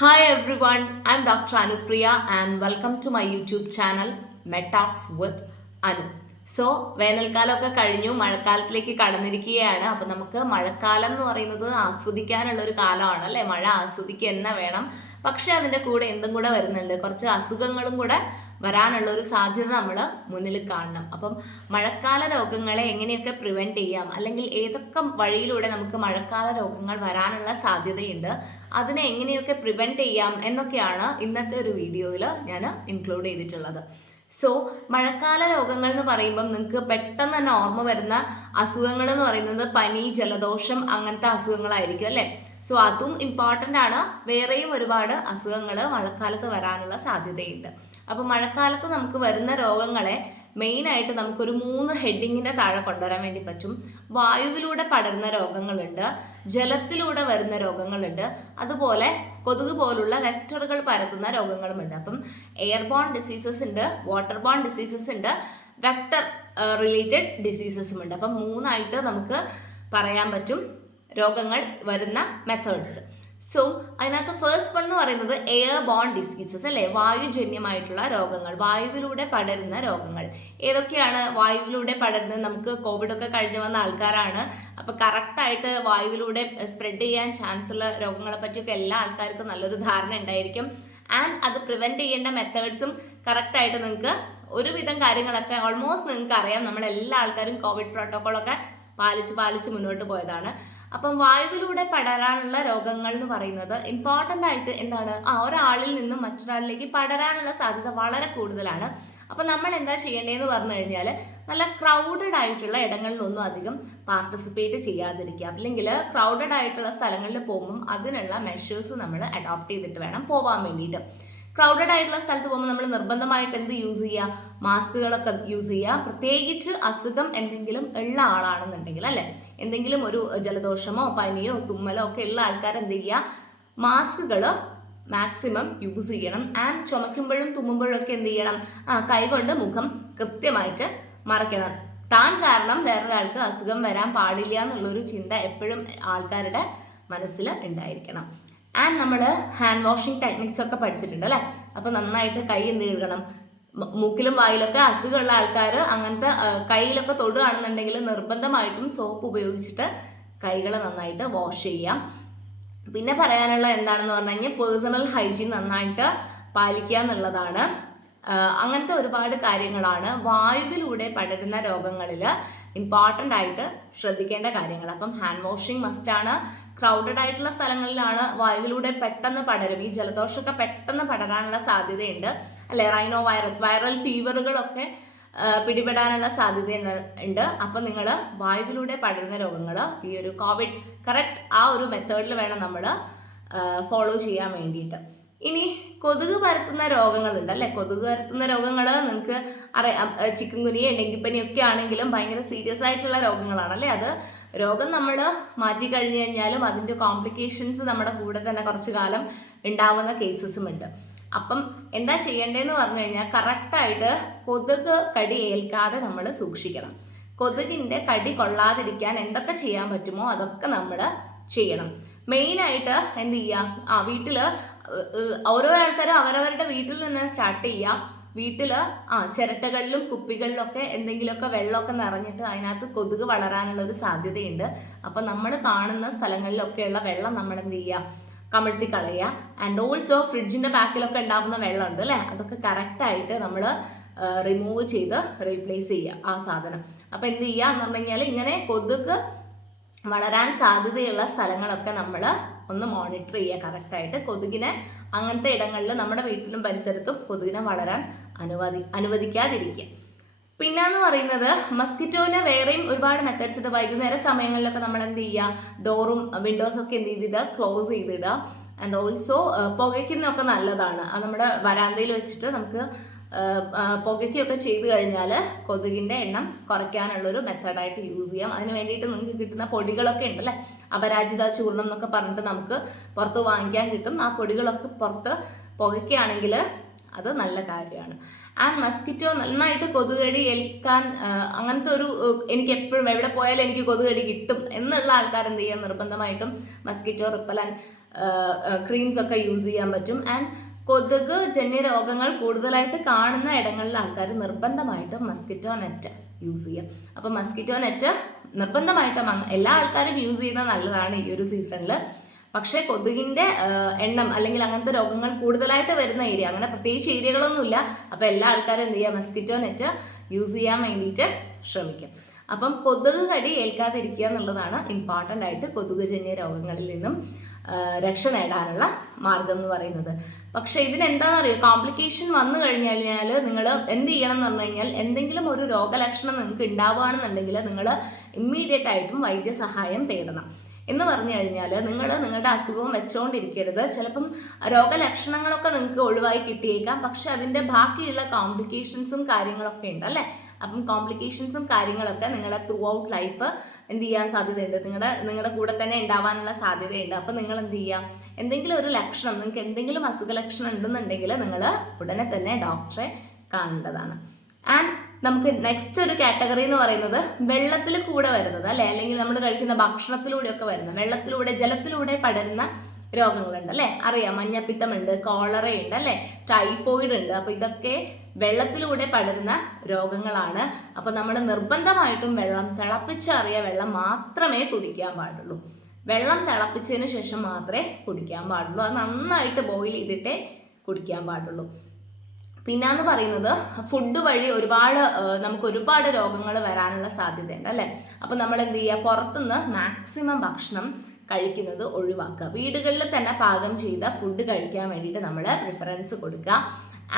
Hi everyone, I'm Dr. Anupriya and welcome to my YouTube channel MedTalks with Anu. So വേനൽക്കാലമൊക്കെ കഴിഞ്ഞു മഴക്കാലത്തിലേക്ക് കടന്നിരിക്കുകയാണ്. അപ്പം നമുക്ക് മഴക്കാലം എന്ന് പറയുന്നത് ആസ്വദിക്കാനുള്ള ഒരു കാലമാണ് അല്ലേ? മഴ ആസ്വദിക്കുക തന്നെ വേണം. പക്ഷെ അതിൻ്റെ കൂടെ എന്തും കൂടെ വരുന്നുണ്ട്, കുറച്ച് അസുഖങ്ങളും കൂടെ വരാനുള്ള ഒരു സാധ്യത നമ്മൾ മുന്നിൽ കാണണം. അപ്പം മഴക്കാല രോഗങ്ങളെ എങ്ങനെയൊക്കെ പ്രിവെൻറ്റ് ചെയ്യാം, അല്ലെങ്കിൽ ഏതൊക്കെ വഴിയിലൂടെ നമുക്ക് മഴക്കാല രോഗങ്ങൾ വരാനുള്ള സാധ്യതയുണ്ട്, അതിനെ എങ്ങനെയൊക്കെ പ്രിവെൻറ്റ് ചെയ്യാം എന്നൊക്കെയാണ് ഇന്നത്തെ ഒരു വീഡിയോയിൽ ഞാൻ ഇൻക്ലൂഡ് ചെയ്തിട്ടുള്ളത്. സോ മഴക്കാല രോഗങ്ങൾ എന്ന് പറയുമ്പം നിങ്ങൾക്ക് പെട്ടെന്ന് തന്നെ ഓർമ്മ വരുന്ന അസുഖങ്ങൾ എന്ന് പറയുന്നത് പനി, ജലദോഷം അങ്ങനത്തെ അസുഖങ്ങളായിരിക്കും അല്ലേ? സോ അതും ഇമ്പോർട്ടൻ്റ് ആണ്. വേറെയും ഒരുപാട് അസുഖങ്ങൾ മഴക്കാലത്ത് വരാനുള്ള സാധ്യതയുണ്ട്. അപ്പോൾ മഴക്കാലത്ത് നമുക്ക് വരുന്ന രോഗങ്ങളെ മെയിനായിട്ട് നമുക്കൊരു 3 ഹെഡിങ്ങിൻ്റെ താഴെ കൊണ്ടുവരാൻ വേണ്ടി പറ്റും. വായുവിലൂടെ പടരുന്ന രോഗങ്ങളുണ്ട്, ജലത്തിലൂടെ വരുന്ന രോഗങ്ങളുണ്ട്, അതുപോലെ കൊതുക് പോലുള്ള വെക്ടറുകൾ പരത്തുന്ന രോഗങ്ങളുമുണ്ട്. അപ്പം എയർബോൺ ഡിസീസസ് ഉണ്ട്, വാട്ടർ ബോൺ ഡിസീസസ് ഉണ്ട്, വെക്ടർ റിലേറ്റഡ് ഡിസീസസും ഉണ്ട്. അപ്പം 3ആയിട്ട് നമുക്ക് പറയാൻ പറ്റും രോഗങ്ങൾ വരുന്ന മെത്തേഡ്സ്. സോ അതിനകത്ത് ഫസ്റ്റ് വൺ എന്ന് പറയുന്നത് എയർ ബോൺ ഡിസീസസ് അല്ലേ? വായുജന്യമായിട്ടുള്ള രോഗങ്ങൾ, വായുവിലൂടെ പടരുന്ന രോഗങ്ങൾ. ഏതൊക്കെയാണ് വായുവിലൂടെ പടരുന്നത്? നമുക്ക് കോവിഡൊക്കെ കഴിഞ്ഞ് വന്ന ആൾക്കാരാണ്. അപ്പോൾ കറക്റ്റായിട്ട് വായുവിലൂടെ സ്പ്രെഡ് ചെയ്യാൻ ചാൻസ് ഉള്ള രോഗങ്ങളെ പറ്റിയൊക്കെ എല്ലാ ആൾക്കാർക്കും നല്ലൊരു ധാരണ ഉണ്ടായിരിക്കും. ആൻഡ് അത് പ്രിവെൻറ്റ് ചെയ്യേണ്ട മെത്തേഡ്സും കറക്റ്റായിട്ട് നിങ്ങൾക്ക് ഒരുവിധം കാര്യങ്ങളൊക്കെ ഓൾമോസ്റ്റ് നിങ്ങൾക്ക് അറിയാം. നമ്മളെല്ലാ ആൾക്കാരും കോവിഡ് പ്രോട്ടോക്കോളൊക്കെ പാലിച്ച് മുന്നോട്ട് പോയതാണ്. അപ്പം വായുവിലൂടെ പടരാനുള്ള രോഗങ്ങൾ എന്ന് പറയുന്നത് ഇമ്പോർട്ടൻ്റ് ആയിട്ട് എന്താണ്, ഒരാളിൽ നിന്നും മറ്റൊരാളിലേക്ക് പടരാനുള്ള സാധ്യത വളരെ കൂടുതലാണ്. അപ്പം നമ്മൾ എന്താ ചെയ്യേണ്ടതെന്ന് പറഞ്ഞു കഴിഞ്ഞാൽ നല്ല ക്രൗഡഡ് ആയിട്ടുള്ള ഇടങ്ങളിലൊന്നും അധികം പാർട്ടിസിപ്പേറ്റ് ചെയ്യാതിരിക്കുക. അല്ലെങ്കിൽ ക്രൗഡഡ് ആയിട്ടുള്ള സ്ഥലങ്ങളിൽ പോകുമ്പം അതിനുള്ള മെഷേഴ്സ് നമ്മൾ അഡോപ്റ്റ് ചെയ്തിട്ട് വേണം പോകാൻ വേണ്ടിയിട്ട്. ക്രൗഡഡ് ആയിട്ടുള്ള സ്ഥലത്ത് പോകുമ്പോൾ നമ്മൾ നിർബന്ധമായിട്ട് എന്ത് യൂസ് ചെയ്യുക? മാസ്കുകളൊക്കെ യൂസ് ചെയ്യുക. പ്രത്യേകിച്ച് അസുഖം എന്തെങ്കിലും ഉള്ള ആളാണെന്നുണ്ടെങ്കിൽ അല്ലേ, എന്തെങ്കിലും ഒരു ജലദോഷമോ പനിയോ തുമ്മലോ ഒക്കെ ഉള്ള ആൾക്കാർ എന്ത് ചെയ്യുക? മാസ്കുകൾ മാക്സിമം യൂസ് ചെയ്യണം. ആൻഡ് ചുമയ്ക്കുമ്പോഴും തുമ്മുമ്പോഴും ഒക്കെ എന്ത് ചെയ്യണം? കൈകൊണ്ട് മുഖം കൃത്യമായിട്ട് മറയ്ക്കണം. താൻ കാരണം വേറൊരാൾക്ക് അസുഖം വരാൻ പാടില്ല എന്നുള്ളൊരു ചിന്ത എപ്പോഴും ആൾക്കാരുടെ മനസ്സിൽ ഉണ്ടായിരിക്കണം. ആൻഡ് നമ്മൾ ഹാൻഡ് വാഷിംഗ് ടെക്നിക്സ് ഒക്കെ പഠിച്ചിട്ടുണ്ട് അല്ലേ? അപ്പോൾ നന്നായിട്ട് കൈ എന്ത് കഴുകണം? മൂക്കിലും വായിലൊക്കെ അസുഖമുള്ള ആൾക്കാർ അങ്ങനത്തെ കയ്യിലൊക്കെ തൊടുകയാണെന്നുണ്ടെങ്കിൽ നിർബന്ധമായിട്ടും സോപ്പ് ഉപയോഗിച്ചിട്ട് കൈകൾ നന്നായിട്ട് വാഷ് ചെയ്യാം. പിന്നെ പറയാനുള്ള എന്താണെന്ന് പറഞ്ഞു കഴിഞ്ഞാൽ പേഴ്സണൽ ഹൈജീൻ നന്നായിട്ട് പാലിക്കുക എന്നുള്ളതാണ്. അങ്ങനത്തെ ഒരുപാട് കാര്യങ്ങളാണ് വായുവിലൂടെ പടരുന്ന രോഗങ്ങളിൽ ഇമ്പോർട്ടൻ്റ് ആയിട്ട് ശ്രദ്ധിക്കേണ്ട കാര്യങ്ങൾ. അപ്പം ഹാൻഡ് വാഷിംഗ് മസ്റ്റാണ്. ക്രൗഡഡ് ആയിട്ടുള്ള സ്ഥലങ്ങളിലാണ് വായുവിലൂടെ പെട്ടെന്ന് പടരും. ഈ ജലദോഷമൊക്കെ പെട്ടെന്ന് പടരാനുള്ള സാധ്യതയുണ്ട് അല്ലെ? റൈനോ വൈറസ്, വൈറൽ ഫീവറുകളൊക്കെ പിടിപെടാനുള്ള സാധ്യത ഉണ്ട്. അപ്പം നിങ്ങൾ വായുവിലൂടെ പടരുന്ന രോഗങ്ങൾ ഈ ഒരു കോവിഡ് കറക്റ്റ് ആ ഒരു മെത്തേഡിൽ വേണം നമ്മൾ ഫോളോ ചെയ്യാൻ വേണ്ടിയിട്ട്. ഇനി കൊതുക് പരത്തുന്ന രോഗങ്ങളുണ്ട് അല്ലേ? കൊതുക് പരത്തുന്ന രോഗങ്ങൾ നിങ്ങൾക്ക് അറിയാം. ചിക്കൻ ഗുനിയ, ഡെങ്കിപ്പനി ഒക്കെ ആണെങ്കിലും ഭയങ്കര സീരിയസ് ആയിട്ടുള്ള രോഗങ്ങളാണ് അല്ലേ? അത് രോഗം നമ്മൾ മാറ്റി കഴിഞ്ഞു കഴിഞ്ഞാലും അതിൻ്റെ കോംപ്ലിക്കേഷൻസ് നമ്മുടെ കൂടെ തന്നെ കുറച്ച് കാലം ഉണ്ടാവുന്ന കേസസും ഉണ്ട്. അപ്പം എന്താ ചെയ്യേണ്ടതെന്ന് പറഞ്ഞു കഴിഞ്ഞാൽ കറക്റ്റായിട്ട് കൊതുക് കടി ഏൽക്കാതെ നമ്മൾ സൂക്ഷിക്കണം. കൊതുകിൻ്റെ കടി കൊള്ളാതിരിക്കാൻ എന്തൊക്കെ ചെയ്യാൻ പറ്റുമോ അതൊക്കെ നമ്മൾ ചെയ്യണം. മെയിനായിട്ട് എന്ത് ചെയ്യുക? വീട്ടിൽ ഓരോ ആൾക്കാരും അവരവരുടെ വീട്ടിൽ നിന്ന് സ്റ്റാർട്ട് ചെയ്യുക. വീട്ടിൽ ചിരട്ടകളിലും കുപ്പികളിലൊക്കെ എന്തെങ്കിലുമൊക്കെ വെള്ളമൊക്കെ നിറഞ്ഞിട്ട് അതിനകത്ത് കൊതുക് വളരാനുള്ള ഒരു സാധ്യതയുണ്ട്. അപ്പം നമ്മൾ കാണുന്ന സ്ഥലങ്ങളിലൊക്കെയുള്ള വെള്ളം നമ്മൾ എന്ത് ചെയ്യുക? കമഴ്ത്തി കളയുക. ആൻഡ് ഓൾസോ ഫ്രിഡ്ജിൻ്റെ ബാക്കിലൊക്കെ ഉണ്ടാകുന്ന വെള്ളമുണ്ട് അല്ലേ? അതൊക്കെ കറക്റ്റായിട്ട് നമ്മൾ റിമൂവ് ചെയ്ത് റീപ്ലേസ് ചെയ്യുക ആ സാധനം. അപ്പം എന്ത് ചെയ്യുക എന്ന് പറഞ്ഞു കഴിഞ്ഞാൽ ഇങ്ങനെ കൊതുക് വളരാൻ സാധ്യതയുള്ള സ്ഥലങ്ങളൊക്കെ നമ്മൾ ഒന്ന് മോണിറ്റർ ചെയ്യുക കറക്റ്റായിട്ട്. കൊതുകിനെ അങ്ങനത്തെ ഇടങ്ങളിൽ നമ്മുടെ വീട്ടിലും പരിസരത്തും കൊതുകിനെ വളരാൻ അനുവദിക്കാതിരിക്കുക. പിന്നെന്ന് പറയുന്നത് മസ്കിറ്റോനെ വേറെയും ഒരുപാട് മെത്തേഡ്സ് ഉണ്ട്. വൈകുന്നേര സമയങ്ങളിലൊക്കെ നമ്മൾ എന്ത് ചെയ്യുക? ഡോറും വിൻഡോസൊക്കെ എന്ത് ചെയ്തിടുക? ക്ലോസ് ചെയ്തിടുക. ആൻഡ് ഓൾസോ പുകയ്ക്കുന്നതൊക്കെ നല്ലതാണ്. നമ്മുടെ വരാന്തയിൽ വെച്ചിട്ട് നമുക്ക് പുകയ്ക്കൊക്കെ ചെയ്ത് കഴിഞ്ഞാൽ കൊതുകിൻ്റെ എണ്ണം കുറയ്ക്കാനുള്ളൊരു മെത്തേഡായിട്ട് യൂസ് ചെയ്യാം. അതിന് വേണ്ടിയിട്ട് നിങ്ങൾക്ക് കിട്ടുന്ന പൊടികളൊക്കെ ഉണ്ടല്ലേ? അപരാജിത ചൂർണം എന്നൊക്കെ പറഞ്ഞിട്ട് നമുക്ക് പുറത്ത് വാങ്ങിക്കാൻ കിട്ടും. ആ പൊടികളൊക്കെ പുറത്ത് പുകയ്ക്കുകയാണെങ്കിൽ അത് നല്ല കാര്യമാണ്. ആൻഡ് മസ്കിറ്റോ നന്നായിട്ട് കൊതുകടി ഏൽക്കാൻ അങ്ങനത്തെ ഒരു എനിക്ക് എപ്പോഴും എവിടെ പോയാലും എനിക്ക് കൊതുകടി കിട്ടും എന്നുള്ള ആൾക്കാർ എന്ത് ചെയ്യുക? നിർബന്ധമായിട്ടും മസ്കിറ്റോ റിപ്പലൻ ക്രീംസ് ഒക്കെ യൂസ് ചെയ്യാൻ പറ്റും. ആൻഡ് കൊതുക് ജന്യ രോഗങ്ങൾ കൂടുതലായിട്ട് കാണുന്ന ഇടങ്ങളിൽ ആൾക്കാർ നിർബന്ധമായിട്ട് മസ്കിറ്റോ നെറ്റ് യൂസ് ചെയ്യുക. അപ്പോൾ മസ്കിറ്റോ നെറ്റ് നിർബന്ധമായിട്ടും എല്ലാ ആൾക്കാരും യൂസ് ചെയ്യുന്നത് നല്ലതാണ് ഈ ഒരു സീസണിൽ. പക്ഷേ കൊതുകിൻ്റെ എണ്ണം അല്ലെങ്കിൽ അങ്ങനത്തെ രോഗങ്ങൾ കൂടുതലായിട്ട് വരുന്ന ഏരിയ, അങ്ങനെ പ്രത്യേകിച്ച് ഏരിയകളൊന്നുമില്ല. അപ്പോൾ എല്ലാ ആൾക്കാരും എന്ത് ചെയ്യുക, മസ്കിറ്റോ നെറ്റ് യൂസ് ചെയ്യാൻ വേണ്ടിയിട്ട് ശ്രമിക്കും. അപ്പം കൊതുക് കടി ഏൽക്കാതിരിക്കുക എന്നുള്ളതാണ് ഇമ്പോർട്ടൻ്റ് ആയിട്ട് കൊതുകുജന്യ രോഗങ്ങളിൽ നിന്നും രക്ഷ നേടാനുള്ള മാർഗം എന്ന് പറയുന്നത്. പക്ഷേ ഇതിനെന്താണെന്ന് അറിയുമോ, കോംപ്ലിക്കേഷൻ വന്നു കഴിഞ്ഞാൽ നിങ്ങൾ എന്ത് ചെയ്യണം എന്ന് പറഞ്ഞു കഴിഞ്ഞാൽ, എന്തെങ്കിലും ഒരു രോഗലക്ഷണം നിങ്ങൾക്ക് ഉണ്ടാവുകയാണെന്നുണ്ടെങ്കിൽ നിങ്ങൾ ഇമ്മീഡിയറ്റ് ആയിട്ടും വൈദ്യസഹായം തേടണം. എന്ന് പറഞ്ഞു കഴിഞ്ഞാൽ നിങ്ങളുടെ അസുഖവും വെച്ചുകൊണ്ടിരിക്കരുത്. ചിലപ്പം രോഗലക്ഷണങ്ങളൊക്കെ നിങ്ങൾക്ക് ഒഴിവായി കിട്ടിയേക്കാം, പക്ഷെ അതിൻ്റെ ബാക്കിയുള്ള കോംപ്ലിക്കേഷൻസും കാര്യങ്ങളൊക്കെ ഉണ്ട് അല്ലേ. അപ്പം കോംപ്ലിക്കേഷൻസും കാര്യങ്ങളൊക്കെ നിങ്ങളുടെ ത്രൂ ഔട്ട് ലൈഫ് എന്ത് ചെയ്യാൻ സാധ്യതയുണ്ട്, നിങ്ങളുടെ കൂടെ തന്നെ ഉണ്ടാവാനുള്ള സാധ്യതയുണ്ട്. അപ്പം നിങ്ങൾ എന്ത് ചെയ്യുക, എന്തെങ്കിലും ഒരു ലക്ഷണം, നിങ്ങൾക്ക് എന്തെങ്കിലും അസുഖ ലക്ഷണം ഉണ്ടെന്നുണ്ടെങ്കിൽ നിങ്ങൾ ഉടനെ തന്നെ ഡോക്ടറെ കാണേണ്ടതാണ്. ആൻഡ് നമുക്ക് നെക്സ്റ്റ് ഒരു കാറ്റഗറി എന്ന് പറയുന്നത് വെള്ളത്തിൽ കൂടെ വരുന്നത് അല്ലേ, അല്ലെങ്കിൽ നമ്മൾ കഴിക്കുന്ന ഭക്ഷണത്തിലൂടെയൊക്കെ വരുന്ന, വെള്ളത്തിലൂടെ ജലത്തിലൂടെ പടരുന്ന രോഗങ്ങളുണ്ട് അല്ലേ. അറിയാം, മഞ്ഞപ്പിത്തമുണ്ട്, കോളറയുണ്ട് അല്ലേ, ടൈഫോയിഡ് ഉണ്ട്. അപ്പോൾ ഇതൊക്കെ വെള്ളത്തിലൂടെ പടരുന്ന രോഗങ്ങളാണ്. അപ്പോൾ നമ്മൾ നിർബന്ധമായിട്ടും വെള്ളം തിളപ്പിച്ചറിയ വെള്ളം മാത്രമേ കുടിക്കാൻ പാടുള്ളൂ. വെള്ളം തിളപ്പിച്ചതിന് ശേഷം മാത്രമേ കുടിക്കാൻ പാടുള്ളൂ. അത് നന്നായിട്ട് ബോയിൽ ചെയ്തിട്ടേ കുടിക്കാൻ പാടുള്ളൂ. പിന്നെന്ന് പറയുന്നത് ഫുഡ് വഴി നമുക്ക് ഒരുപാട് രോഗങ്ങൾ വരാനുള്ള സാധ്യതയുണ്ട് അല്ലേ. അപ്പോൾ നമ്മൾ എന്ത് ചെയ്യുക, പുറത്തുനിന്ന് മാക്സിമം ഭക്ഷണം കഴിക്കുന്നത് ഒഴിവാക്കുക. വീടുകളിൽ തന്നെ പാകം ചെയ്ത ഫുഡ് കഴിക്കാൻ വേണ്ടിയിട്ട് നമ്മൾ പ്രിഫറൻസ് കൊടുക്കുക.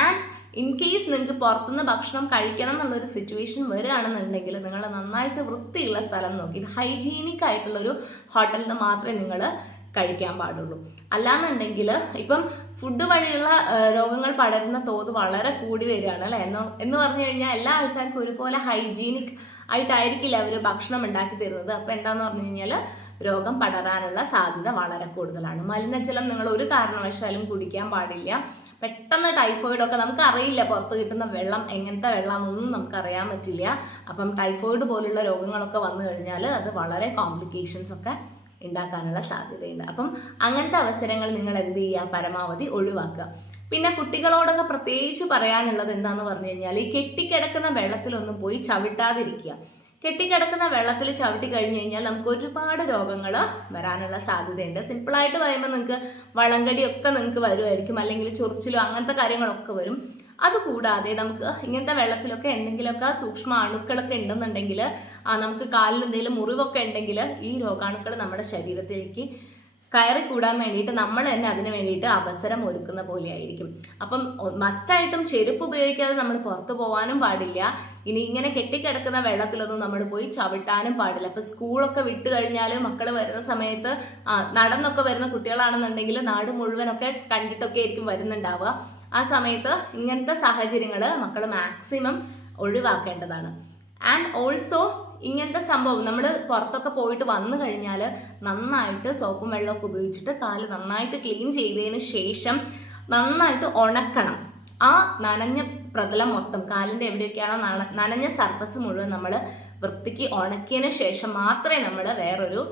ആൻഡ് ഇൻ കേസ് നിങ്ങൾക്ക് പുറത്തുനിന്ന് ഭക്ഷണം കഴിക്കണം എന്നുള്ളൊരു സിറ്റുവേഷൻ വരികയാണെന്നുണ്ടെങ്കിൽ നിങ്ങൾ നന്നായിട്ട് വൃത്തിയുള്ള സ്ഥലം നോക്കി ഹൈജീനിക് ആയിട്ടുള്ളൊരു ഹോട്ടലിൽ നിന്ന് മാത്രമേ നിങ്ങൾ കഴിക്കാൻ പാടുള്ളൂ. അല്ലാന്നുണ്ടെങ്കിൽ ഇപ്പം ഫുഡ് വഴിയുള്ള രോഗങ്ങൾ പടരുന്ന തോത് വളരെ കൂടി വരികയാണ് അല്ലേ. എന്ന് പറഞ്ഞു കഴിഞ്ഞാൽ എല്ലാ ആൾക്കാർക്കും ഒരുപോലെ ഹൈജീനിക് ആയിട്ടായിരിക്കില്ല അവർ ഭക്ഷണം ഉണ്ടാക്കി തരുന്നത്. അപ്പോൾ എന്താണെന്ന് പറഞ്ഞു കഴിഞ്ഞാൽ രോഗം പടരാനുള്ള സാധ്യത വളരെ കൂടുതലാണ്. മലിനജലം നിങ്ങൾ ഒരു കാരണവശാലും കുടിക്കാൻ പാടില്ല. പെട്ടെന്ന് ടൈഫോയിഡൊക്കെ നമുക്ക് അറിയില്ല, പുറത്ത് കിട്ടുന്ന വെള്ളം എങ്ങനത്തെ വെള്ളമാണെന്നൊന്നും നമുക്ക് അറിയാൻ പറ്റില്ല. അപ്പം ടൈഫോയിഡ് പോലുള്ള രോഗങ്ങളൊക്കെ വന്നു കഴിഞ്ഞാൽ അത് വളരെ കോംപ്ലിക്കേഷൻസ് ഒക്കെ ഉണ്ടാക്കാനുള്ള സാധ്യതയുണ്ട്. അപ്പം അങ്ങനത്തെ അവസരങ്ങൾ നിങ്ങൾ എന്ത് ചെയ്യുക, പരമാവധി ഒഴിവാക്കുക. പിന്നെ കുട്ടികളോടൊക്കെ പ്രത്യേകിച്ച് പറയാനുള്ളത് എന്താണെന്ന് പറഞ്ഞു കഴിഞ്ഞാൽ, ഈ കെട്ടിക്കിടക്കുന്ന വെള്ളത്തിലൊന്നും പോയി ചവിട്ടാതിരിക്കുക. കെട്ടിക്കിടക്കുന്ന വെള്ളത്തിൽ ചവിട്ടി കഴിഞ്ഞ് കഴിഞ്ഞാൽ നമുക്ക് ഒരുപാട് രോഗങ്ങൾ വരാനുള്ള സാധ്യതയുണ്ട്. സിമ്പിളായിട്ട് പറയുമ്പോൾ നിങ്ങൾക്ക് വളങ്കടിയൊക്കെ നിങ്ങൾക്ക് വരുമായിരിക്കും, അല്ലെങ്കിൽ ചൊറിച്ചിലോ അങ്ങനത്തെ കാര്യങ്ങളൊക്കെ വരും. അതുകൂടാതെ നമുക്ക് ഇങ്ങനത്തെ വെള്ളത്തിലൊക്കെ എന്തെങ്കിലുമൊക്കെ സൂക്ഷ്മ അണുക്കളൊക്കെ ഉണ്ടെന്നുണ്ടെങ്കിൽ, നമുക്ക് കാലിൽ എന്തെങ്കിലും മുറിവൊക്കെ ഉണ്ടെങ്കിൽ ഈ രോഗാണുക്കൾ നമ്മുടെ ശരീരത്തിലേക്ക് കയറി കൂടാൻ വേണ്ടിയിട്ട് നമ്മൾ തന്നെ അതിന് വേണ്ടിയിട്ട് അവസരം ഒരുക്കുന്ന പോലെ ആയിരിക്കും. അപ്പം മസ്റ്റായിട്ടും ചെരുപ്പ് ഉപയോഗിക്കാതെ നമ്മൾ പുറത്തു പോകാനും പാടില്ല. ഇനി ഇങ്ങനെ കെട്ടിക്കിടക്കുന്ന വെള്ളത്തിലൊന്നും നമ്മൾ പോയി ചവിട്ടാനും പാടില്ല. അപ്പം സ്കൂളൊക്കെ വിട്ട് കഴിഞ്ഞാൽ മക്കൾ വരുന്ന സമയത്ത് നടന്നൊക്കെ വരുന്ന കുട്ടികളാണെന്നുണ്ടെങ്കിൽ നാട് മുഴുവനൊക്കെ കണ്ടിട്ടൊക്കെ ആയിരിക്കും വരുന്നുണ്ടാവുക. ആ സമയത്ത് ഇങ്ങനത്തെ സാഹചര്യങ്ങൾ മക്കൾ മാക്സിമം ഒഴിവാക്കേണ്ടതാണ്. ആൻഡ് ഓൾസോ ഇങ്ങനത്തെ സംഭവം നമ്മൾ പുറത്തൊക്കെ പോയിട്ട് വന്നു കഴിഞ്ഞാൽ നന്നായിട്ട് സോപ്പും വെള്ളമൊക്കെ ഉപയോഗിച്ചിട്ട് കാല് നന്നായിട്ട് ക്ലീൻ ചെയ്തതിന് ശേഷം നന്നായിട്ട് ഉണക്കണം. ആ നനഞ്ഞ പ്രതലം മൊത്തം, കാലിൻ്റെ എവിടെയൊക്കെയാണോ നനഞ്ഞ സർഫസ് മുഴുവൻ നമ്മൾ വൃത്തിക്ക് ഉണക്കിയതിന് ശേഷം മാത്രമേ നമ്മൾ വേറൊരു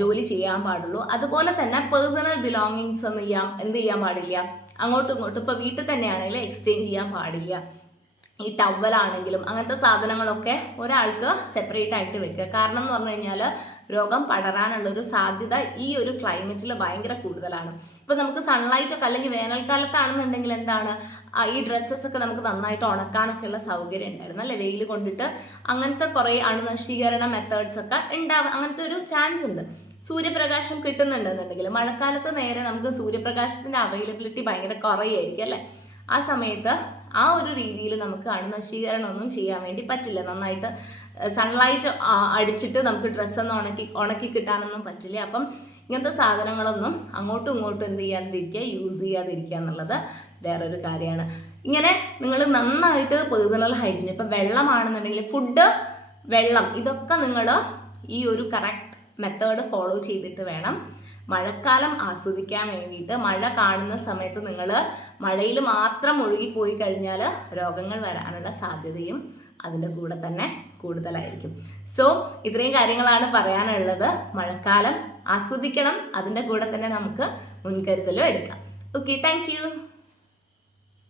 ജോലി ചെയ്യാൻ പാടുള്ളൂ. അതുപോലെ തന്നെ പേഴ്സണൽ ബിലോങ്ങിങ്സ് ഒന്നും എന്ത് ചെയ്യാൻ പാടില്ല, അങ്ങോട്ടും ഇങ്ങോട്ടും ഇപ്പോൾ വീട്ടിൽ തന്നെയാണെങ്കിൽ എക്സ്ചേഞ്ച് ചെയ്യാൻ പാടില്ല. ഈ ടവലാണെങ്കിലും അങ്ങനത്തെ സാധനങ്ങളൊക്കെ ഒരാൾക്ക് സെപ്പറേറ്റ് ആയിട്ട് വെക്കുക. കാരണം എന്ന് പറഞ്ഞു കഴിഞ്ഞാൽ രോഗം പടരാനുള്ളൊരു സാധ്യത ഈ ഒരു ക്ലൈമറ്റിൽ ഭയങ്കര കൂടുതലാണ്. ഇപ്പോൾ നമുക്ക് സൺലൈറ്റൊക്കെ അല്ലെങ്കിൽ വേനൽക്കാലത്താണെന്നുണ്ടെങ്കിൽ എന്താണ്, ഈ ഡ്രസ്സസൊക്കെ നമുക്ക് നന്നായിട്ട് ഉണക്കാനൊക്കെ ഉള്ള സൗകര്യം ഉണ്ടായിരുന്നു അല്ലേ. വെയിൽ കൊണ്ടിട്ട് അങ്ങനത്തെ കുറേ അണുനശീകരണ മെത്തേഡ്സ് ഒക്കെ ഉണ്ടാവും, അങ്ങനത്തെ ഒരു ചാൻസ് ഉണ്ട്. സൂര്യപ്രകാശം കിട്ടുന്നുണ്ടെന്നുണ്ടെങ്കിൽ മഴക്കാലത്ത് നേരെ നമുക്ക് സൂര്യപ്രകാശത്തിൻ്റെ അവൈലബിലിറ്റി ഭയങ്കര കുറയായിരിക്കും അല്ലേ. ആ സമയത്ത് ആ ഒരു രീതിയിൽ നമുക്ക് അണുനശീകരണമൊന്നും ചെയ്യാൻ വേണ്ടി പറ്റില്ല. നന്നായിട്ട് സൺലൈറ്റ് അടിച്ചിട്ട് നമുക്ക് ഡ്രസ്സൊന്നും ഉണക്കി കിട്ടാനൊന്നും പറ്റില്ല. അപ്പം ഇങ്ങനത്തെ സാധനങ്ങളൊന്നും അങ്ങോട്ടും ഇങ്ങോട്ടും എന്ത് ചെയ്യാതിരിക്കുക, യൂസ് ചെയ്യാതിരിക്കുക എന്നുള്ളത് വേറൊരു കാര്യമാണ്. ഇങ്ങനെ നിങ്ങൾ നന്നായിട്ട് പേഴ്സണൽ ഹൈജീൻ, ഇപ്പം വെള്ളമാണെന്നുണ്ടെങ്കിൽ ഫുഡ്, വെള്ളം, ഇതൊക്കെ നിങ്ങൾ ഈ ഒരു കറക്റ്റ് മെത്തേഡ് ഫോളോ ചെയ്തിട്ട് വേണം മഴക്കാലം ആസ്വദിക്കാൻ വേണ്ടിയിട്ട്. മഴ കാണുന്ന സമയത്ത് നിങ്ങൾ മഴയിൽ മാത്രം ഒഴുകിപ്പോയി കഴിഞ്ഞാൽ രോഗങ്ങൾ വരാനുള്ള സാധ്യതയും അതിൻ്റെ കൂടെ തന്നെ കൂടുതലായിരിക്കും. സോ ഇത്രയും കാര്യങ്ങളാണ് പറയാനുള്ളത്. മഴക്കാലം ആസ്വദിക്കണം, അതിൻ്റെ കൂടെ തന്നെ നമുക്ക് മുൻകരുതലും എടുക്കാം. Okay, thank you.